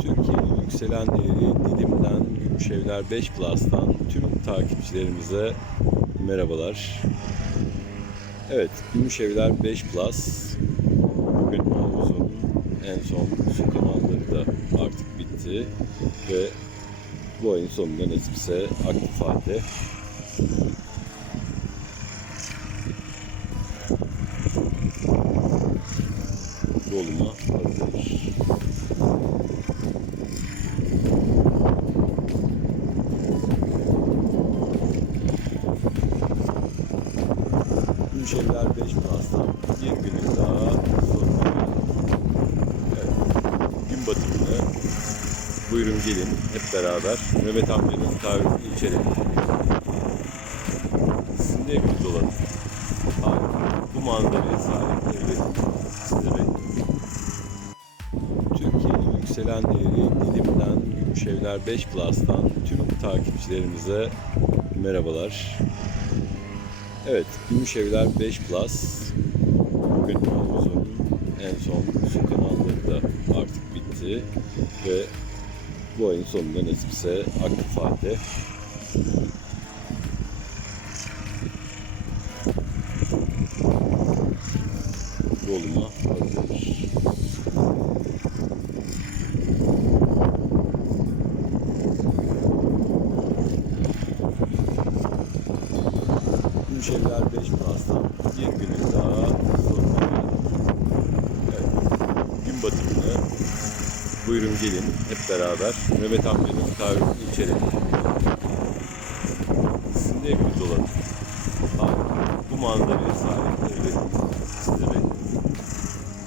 Türkiye'nin yükselen değeri Didim'den, Gümüşevler 5 Plus'tan tüm takipçilerimize merhabalar. Evet, Gümüşevler 5 Plus bugün havuzun en son su kanalları da artık bitti ve bu ayın sonunda nasipse aktif halde. Doluma hazır. Gümüşevler 5 Plus'tan bir günün daha sonuna. Evet, gün batımını buyurun gelin hep beraber Mehmet amcanın kahvesini içelim. Sizin de eviniz. Bu manzaraya sahip evlerin size bekliyorum. Türkiye'nin yükselen değeri Didim'den, Gümüşevler 5 Plus'tan tüm takipçilerimize merhabalar. Evet, Gümüşevler 5 Plus bugün havuzun en son su kanalları da artık bitti ve bu ayın sonunda nasipse aktif halde. Doluma hazır. Gümüşevler 5 Plus'tan bir günün daha sonuna. Evet, gün batımını buyurun gelin hep beraber Mehmet amcanın kahvesini içelim. Sizin de eviniz. Bu manzaraya sahip evleriniz